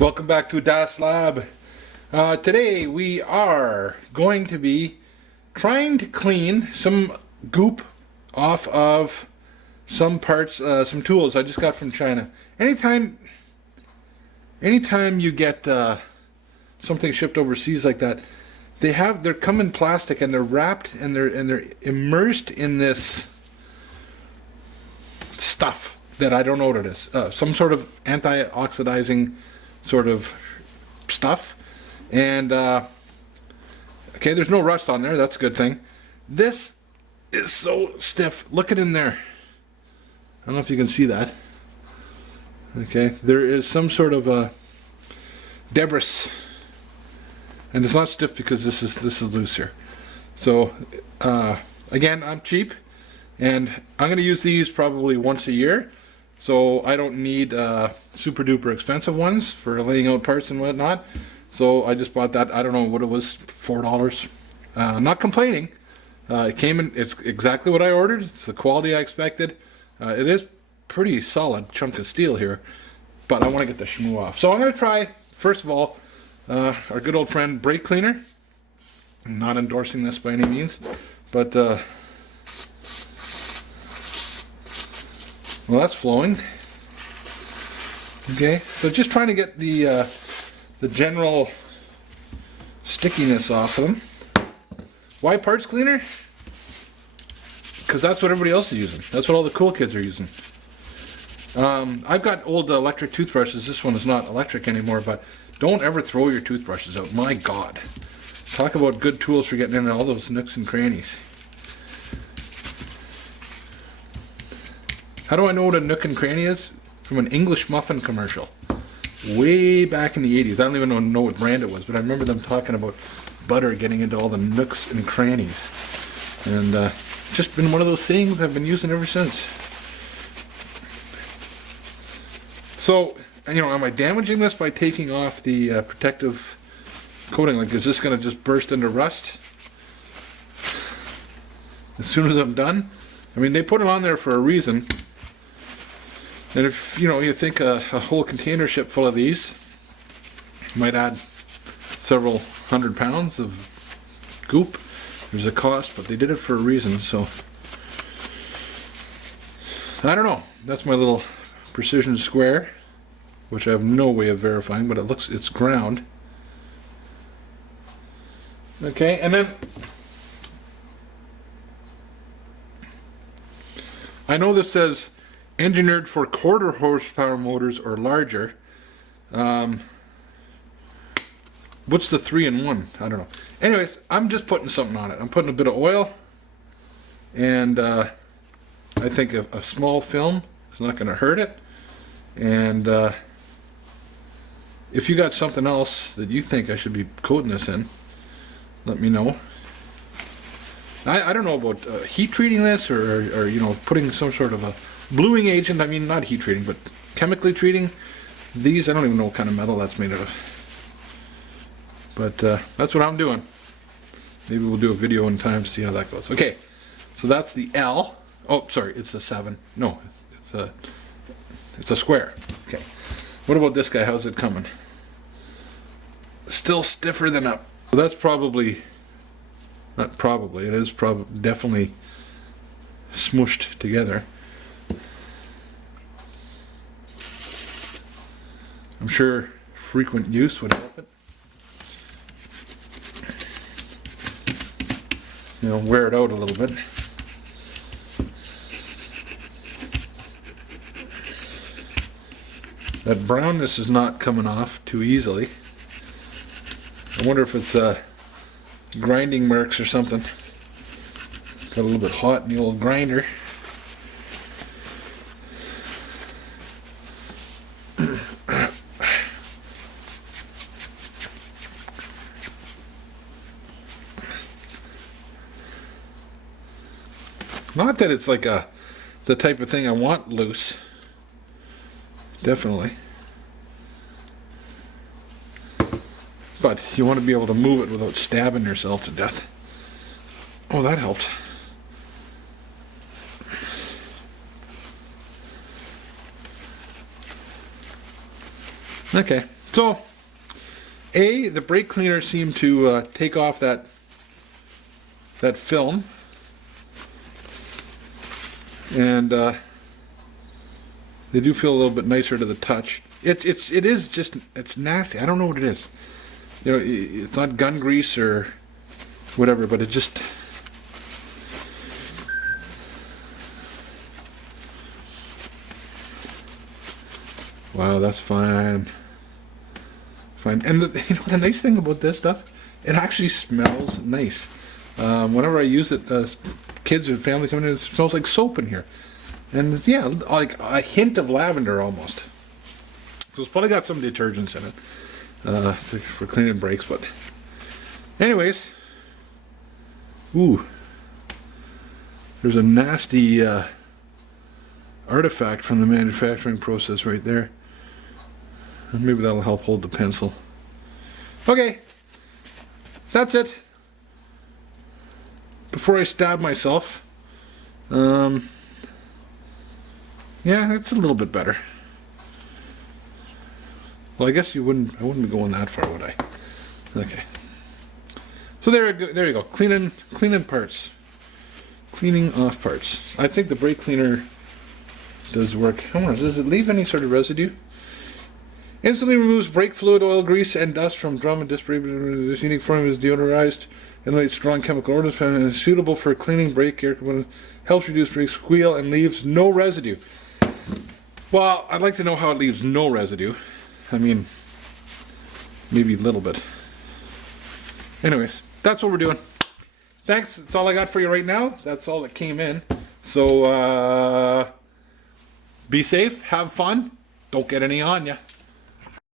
Welcome back to Das Lab. Today we are going to be trying to clean some goop off of some parts, some tools I just got from China. Anytime you get something shipped overseas like that, they're come in plastic and they're wrapped and they're immersed in this stuff that I don't know what it is. Some sort of anti-oxidizing sort of stuff. And okay, there's no rust on there. That's a good thing. This is so stiff. Look at in there. I don't know if you can see that. Okay, there is some sort of a debris, and it's not stiff because this is loose here. So again, I'm cheap, and I'm going to use these probably once a year. So I don't need super duper expensive ones for laying out parts and whatnot. So I just bought that. I don't know what it was, $4. Not complaining. It came in. It's exactly what I ordered. It's the quality I expected. It is pretty solid chunk of steel here, but I want to get the shmoo off. So I'm going to try, first of all, our good old friend brake cleaner. I'm not endorsing this by any means, but well, that's flowing. Okay, so just trying to get the general stickiness off of them. Why parts cleaner? Because that's what everybody else is using. That's what all the cool kids are using. I've got old electric toothbrushes. This one is not electric anymore, but don't ever throw your toothbrushes out. My God. Talk about good tools for getting into all those nooks and crannies. How do I know what a nook and cranny is? From an English muffin commercial. Way back in the 80s. I don't even know what brand it was, but I remember them talking about butter getting into all the nooks and crannies. And just been one of those things I've been using ever since. So, you know, am I damaging this by taking off the protective coating? Like, is this going to just burst into rust as soon as I'm done? I mean, they put it on there for a reason. And if, you know, you think a whole container ship full of these might add several hundred pounds of goop, there's a cost, but they did it for a reason, so I don't know. That's my little precision square, which I have no way of verifying, but it's ground. Okay, and then I know this says engineered for quarter horsepower motors or larger. What's the 3-in-1? I don't know. Anyways, I'm just putting something on it. I'm putting a bit of oil, and I think a small film is not going to hurt it. And if you got something else that you think I should be coating this in, let me know. I don't know about heat treating this or you know, putting some sort of a bluing agent. I mean, not heat treating, but chemically treating these. I don't even know what kind of metal that's made out of. But that's what I'm doing. Maybe we'll do a video in time to see how that goes. Okay, so that's the L. Oh, sorry, it's a 7. No, it's a square. Okay. What about this guy? How's it coming? Still stiffer than up. So that's probably, not probably, it is definitely smooshed together. I'm sure frequent use would help it. You know, wear it out a little bit. That brownness is not coming off too easily. I wonder if it's grinding marks or something. Got a little bit hot in the old grinder. Not that it's like the type of thing I want loose. Definitely. But you want to be able to move it without stabbing yourself to death. Oh, that helped. Okay, So, the brake cleaner seemed to take off that film, and they do feel a little bit nicer to the touch. It is just, it's nasty. I don't know what it is. You know, it's not gun grease or whatever, but it just. Wow, that's fine. Fine. And the nice thing about this stuff, it actually smells nice. Whenever I use it, kids and family come in, it smells like soap in here. And yeah, like a hint of lavender almost. So it's probably got some detergents in it for cleaning brakes. But anyways, ooh, there's a nasty artifact from the manufacturing process right there. Maybe that'll help hold the pencil. Okay, that's it. Before I stab myself, yeah, that's a little bit better. Well, I guess I wouldn't be going that far, would I? Okay. So there you go. Cleaning parts. Cleaning off parts. I think the brake cleaner does work. I wonder, does it leave any sort of residue? Instantly removes brake fluid, oil, grease, and dust from drum and disc brake. This unique form is deodorized and light strong chemical odors and is suitable for cleaning brake air components. Helps reduce brake squeal and leaves no residue. Well, I'd like to know how it leaves no residue. I mean, maybe a little bit. Anyways, that's what we're doing. Thanks. That's all I got for you right now. That's all that came in. So, be safe. Have fun. Don't get any on ya.